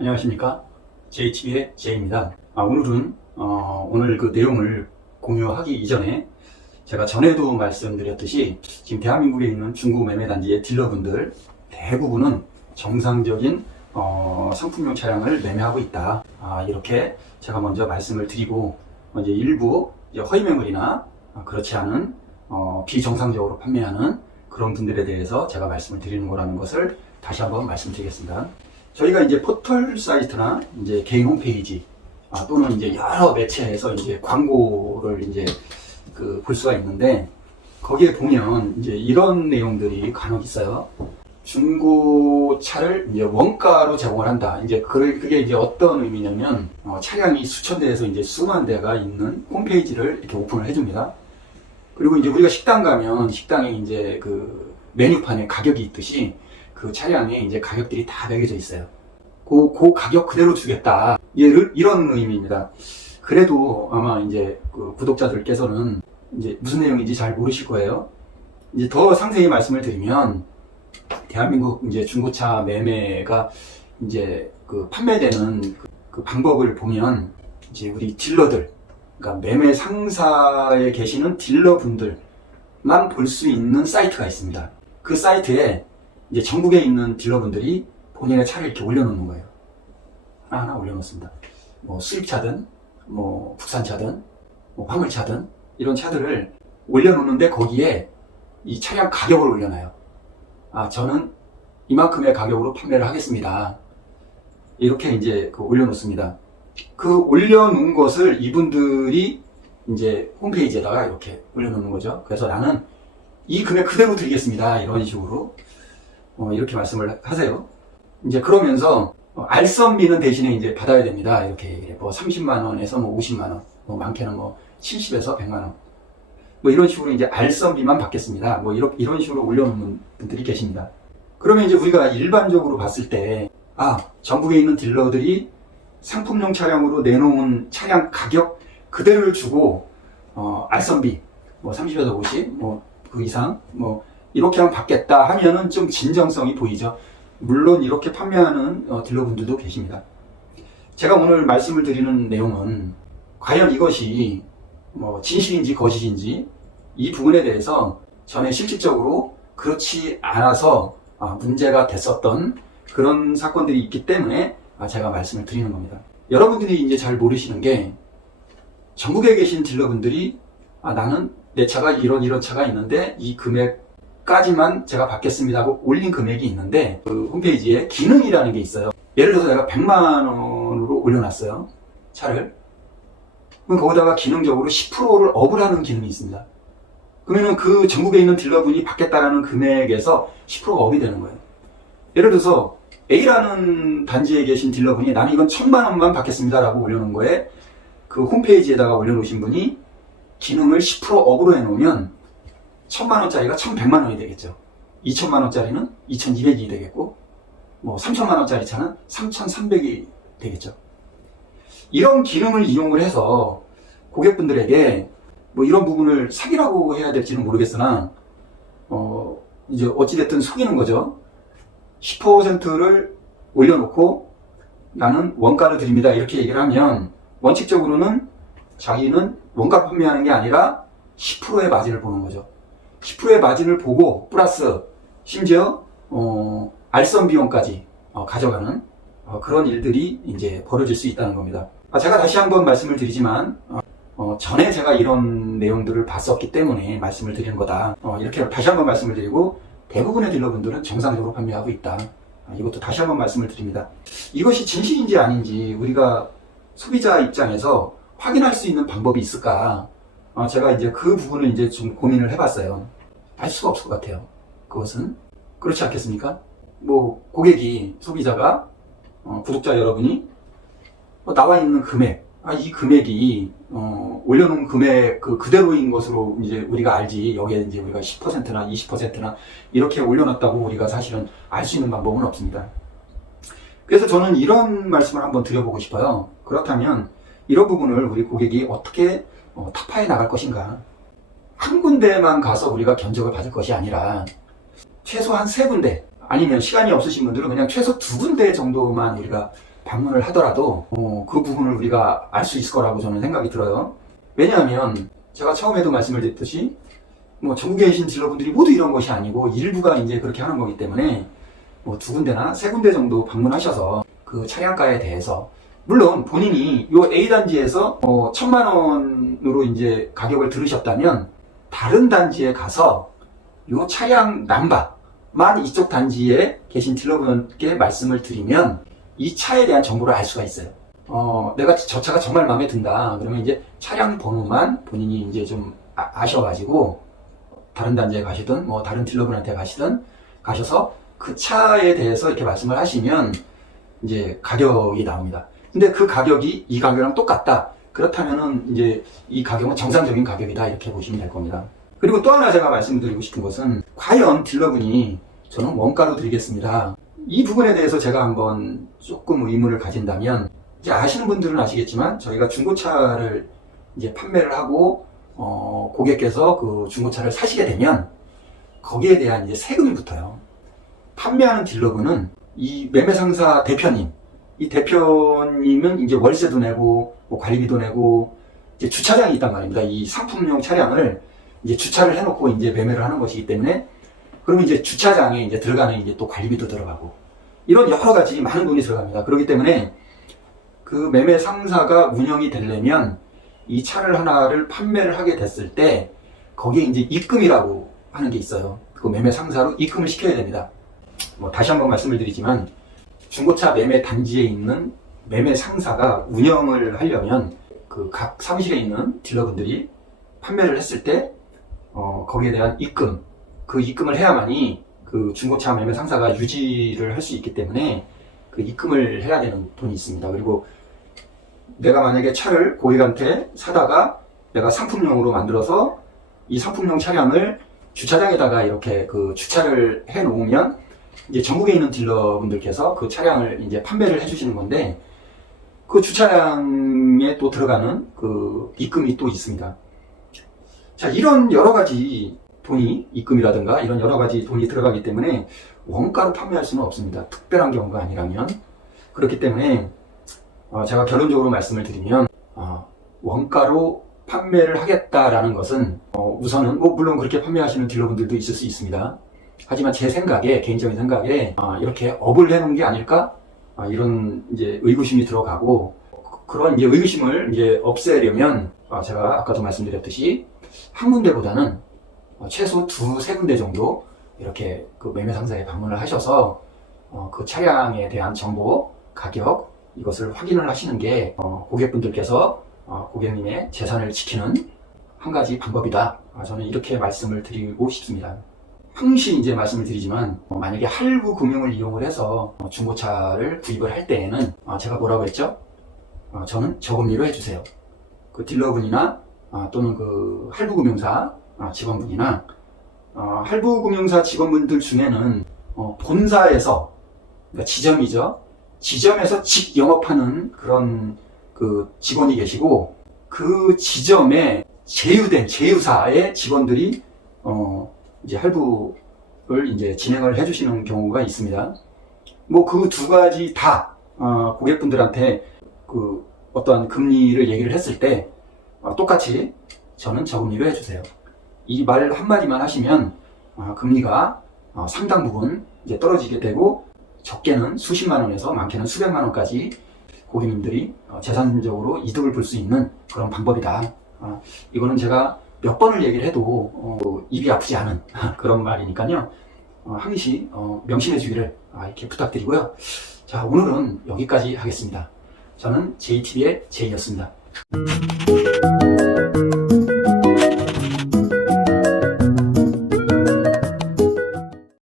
안녕하십니까, JTV의 J입니다. 오늘은 오늘 그 내용을 공유하기 이전에 제가 전에도 말씀드렸듯이 지금 대한민국에 있는 중고 매매단지의 딜러분들 대부분은 정상적인 상품용 차량을 매매하고 있다, 이렇게 제가 먼저 말씀을 드리고, 이제 일부 허위 매물이나 그렇지 않은 비정상적으로 판매하는 그런 분들에 대해서 제가 말씀을 드리는 거라는 것을 다시 한번 말씀드리겠습니다. 저희가 이제 포털 사이트나 이제 개인 홈페이지 또는 이제 여러 매체에서 이제 광고를 이제 볼 수가 있는데, 거기에 보면 이제 이런 내용들이 간혹 있어요. 중고차를 이제 원가로 제공을 한다. 이제 그게 이제 어떤 의미냐면, 차량이 수천 대에서 이제 수만 대가 있는 홈페이지를 이렇게 오픈을 해줍니다. 그리고 이제 우리가 식당 가면 식당에 이제 그 메뉴판에 가격이 있듯이 그 차량에 이제 가격들이 다 매겨져 있어요. 그 가격 그대로 주겠다, 이런 의미입니다. 그래도 아마 이제 그 구독자들께서는 이제 무슨 내용인지 잘 모르실 거예요. 이제 더 상세히 말씀을 드리면, 대한민국 이제 중고차 매매가 이제 그 판매되는 그 방법을 보면, 이제 우리 딜러들, 그러니까 매매 상사에 계시는 딜러분들만 볼 수 있는 사이트가 있습니다. 그 사이트에 이제 전국에 있는 딜러분들이 본인의 차를 이렇게 올려놓는 거예요. 하나하나 올려놓습니다. 뭐 수입차든, 뭐 국산차든, 뭐 화물차든, 이런 차들을 올려놓는데 거기에 이 차량 가격을 올려놔요. 저는 이만큼의 가격으로 판매를 하겠습니다, 이렇게 이제 올려놓습니다. 그 올려놓은 것을 이분들이 이제 홈페이지에다가 이렇게 올려놓는 거죠. 그래서 나는 이 금액 그대로 드리겠습니다, 이런 식으로 이렇게 말씀을 하세요. 이제 그러면서 알선비는 대신에 이제 받아야 됩니다. 이렇게 뭐 30만 원에서 뭐 50만 원, 뭐 많게는 뭐 70에서 100만 원, 뭐 이런 식으로 이제 알선비만 받겠습니다, 뭐 이런 식으로 올려놓는 분들이 계십니다. 그러면 이제 우리가 일반적으로 봤을 때, 전국에 있는 딜러들이 상품용 차량으로 내놓은 차량 가격 그대로를 주고 알선비 뭐 30에서 50, 뭐 그 이상 뭐 이렇게만 받겠다 하면은 좀 진정성이 보이죠. 물론 이렇게 판매하는 딜러분들도 계십니다. 제가 오늘 말씀을 드리는 내용은 과연 이것이 뭐 진실인지 거짓인지, 이 부분에 대해서 전에 실질적으로 그렇지 않아서 문제가 됐었던 그런 사건들이 있기 때문에 제가 말씀을 드리는 겁니다. 여러분들이 이제 잘 모르시는 게, 전국에 계신 딜러분들이 나는 내 차가 이런 차가 있는데 이 금액까지만 제가 받겠습니다 하고 올린 금액이 있는데, 그 홈페이지에 기능이라는 게 있어요. 예를 들어서 내가 100만 원으로 올려놨어요, 차를. 그럼 거기다가 기능적으로 10%를 업을 하는 기능이 있습니다. 그러면은 그 전국에 있는 딜러분이 받겠다라는 금액에서 10%가 업이 되는 거예요. 예를 들어서 A라는 단지에 계신 딜러분이 나는 이건 1000만 원만 받겠습니다 라고 올려놓은 거에, 그 홈페이지에다가 올려놓으신 분이 기능을 10% 업으로 해놓으면 1000만 원짜리가 1100만 원이 되겠죠. 2000만 원짜리는 2200이 되겠고, 뭐 3000만 원짜리 차는 3300이 되겠죠. 이런 기능을 이용을 해서 고객분들에게 뭐 이런 부분을 사기라고 해야 될지는 모르겠으나 이제 어찌됐든 속이는 거죠. 10%를 올려놓고 나는 원가를 드립니다, 이렇게 얘기를 하면 원칙적으로는 자기는 원가 판매하는 게 아니라 10%의 마진을 보는 거죠. 10%의 마진을 보고 플러스 심지어 알선 비용까지 가져가는 그런 일들이 이제 벌어질 수 있다는 겁니다. 제가 다시 한번 말씀을 드리지만, 전에 제가 이런 내용들을 봤었기 때문에 말씀을 드리는 거다, 이렇게 다시 한번 말씀을 드리고, 대부분의 딜러분들은 정상적으로 판매하고 있다, 이것도 다시 한번 말씀을 드립니다. 이것이 진실인지 아닌지 우리가 소비자 입장에서 확인할 수 있는 방법이 있을까? 제가 이제 그 부분을 이제 좀 고민을 해봤어요. 알 수가 없을 것 같아요. 그것은 그렇지 않겠습니까? 뭐 고객이, 소비자가, 구독자 여러분이 나와 있는 금액, 이 금액이 올려놓은 금액 그대로인 것으로 이제 우리가 알지, 여기에 이제 우리가 10%나 20%나 이렇게 올려놨다고 우리가 사실은 알 수 있는 방법은 없습니다. 그래서 저는 이런 말씀을 한번 드려보고 싶어요. 그렇다면 이런 부분을 우리 고객이 어떻게 타파해 나갈 것인가? 한 군데만 가서 우리가 견적을 받을 것이 아니라 최소한 3군데, 아니면 시간이 없으신 분들은 그냥 최소 2군데 정도만 우리가 방문을 하더라도 그 부분을 우리가 알 수 있을 거라고 저는 생각이 들어요. 왜냐하면 제가 처음에도 말씀을 드렸듯이 뭐 전국에 계신 딜러분들이 모두 이런 것이 아니고 일부가 이제 그렇게 하는 거기 때문에 뭐 2군데나 3군데 정도 방문하셔서 그 차량가에 대해서, 물론 본인이 요 A단지에서 1,000만 원으로 이제 가격을 들으셨다면 다른 단지에 가서 요 차량 남바만 이쪽 단지에 계신 딜러분께 말씀을 드리면 이 차에 대한 정보를 알 수가 있어요. 내가 저 차가 정말 마음에 든다. 그러면 이제 차량 번호만 본인이 이제 좀 아셔가지고 다른 단지에 가시든 뭐 다른 딜러분한테 가시든 가셔서 그 차에 대해서 이렇게 말씀을 하시면 이제 가격이 나옵니다. 근데 그 가격이 이 가격이랑 똑같다. 그렇다면은 이제 이 가격은 정상적인 가격이다. 이렇게 보시면 될 겁니다. 그리고 또 하나 제가 말씀드리고 싶은 것은, 과연 딜러분이 저는 원가로 드리겠습니다, 이 부분에 대해서 제가 한번 조금 의문을 가진다면, 이제 아시는 분들은 아시겠지만 저희가 중고차를 이제 판매를 하고 고객께서 그 중고차를 사시게 되면 거기에 대한 이제 세금이 붙어요. 판매하는 딜러분은 이 매매상사 대표님, 이 대표님은 이제 월세도 내고 뭐 관리비도 내고 이제 주차장이 있단 말입니다. 이 상품용 차량을 이제 주차를 해놓고 이제 매매를 하는 것이기 때문에, 그러면 이제 주차장에 이제 들어가는 이제 또 관리비도 들어가고 이런 여러 가지 많은 돈이 들어갑니다. 그렇기 때문에 그 매매 상사가 운영이 되려면 이 차를 하나를 판매를 하게 됐을 때 거기에 이제 입금이라고 하는 게 있어요. 그 매매 상사로 입금을 시켜야 됩니다. 뭐 다시 한번 말씀을 드리지만 중고차 매매 단지에 있는 매매 상사가 운영을 하려면 그 각 사무실에 있는 딜러분들이 판매를 했을 때 거기에 대한 입금, 그 입금을 해야만이 그 중고차 매매 상사가 유지를 할 수 있기 때문에 그 입금을 해야 되는 돈이 있습니다. 그리고 내가 만약에 차를 고객한테 사다가 내가 상품용으로 만들어서 이 상품용 차량을 주차장에다가 이렇게 그 주차를 해 놓으면 이제 전국에 있는 딜러분들께서 그 차량을 이제 판매를 해주시는 건데, 그 주차장에 또 들어가는 그 입금이 또 있습니다. 자, 이런 여러 가지 돈이, 입금이라든가 이런 여러 가지 돈이 들어가기 때문에 원가로 판매할 수는 없습니다. 특별한 경우가 아니라면. 그렇기 때문에 제가 결론적으로 말씀을 드리면 원가로 판매를 하겠다라는 것은 우선은 뭐 물론 그렇게 판매하시는 딜러분들도 있을 수 있습니다. 하지만 제 생각에, 개인적인 생각에 이렇게 업을 해놓은 게 아닐까? 이런 이제 의구심이 들어가고, 그런 이제 의구심을 이제 없애려면 제가 아까도 말씀드렸듯이 한 군데보다는 최소 2-3군데 정도 이렇게 그 매매 상사에 방문을 하셔서 그 차량에 대한 정보, 가격, 이것을 확인을 하시는 게 고객분들께서 고객님의 재산을 지키는 한 가지 방법이다. 저는 이렇게 말씀을 드리고 싶습니다. 항시 이제 말씀을 드리지만 만약에 할부 금융을 이용을 해서 중고차를 구입을 할 때에는 제가 뭐라고 했죠? 저는 저금리로 해주세요. 그 딜러분이나 또는 그 할부금융사 직원분이나 할부금융사 직원분들 중에는 본사에서, 그러니까 지점이죠. 지점에서 직 영업하는 그런 그 직원이 계시고, 그 지점에 제휴된 제휴사의 직원들이 이제 할부를 이제 진행을 해주시는 경우가 있습니다. 뭐 그 2가지 다 고객분들한테 그 어떠한 금리를 얘기를 했을 때 똑같이 저는 저금리로 해주세요. 이 말 한마디만 하시면 금리가 상당 부분 이제 떨어지게 되고, 적게는 수십만 원에서 많게는 수백만 원까지 고객님들이 재산적으로 이득을 볼 수 있는 그런 방법이다. 이거는 제가 몇 번을 얘기를 해도 입이 아프지 않은 그런 말이니까요. 항시 명심해 주기를 이렇게 부탁드리고요. 자, 오늘은 여기까지 하겠습니다. 저는 JTB의 제이였습니다.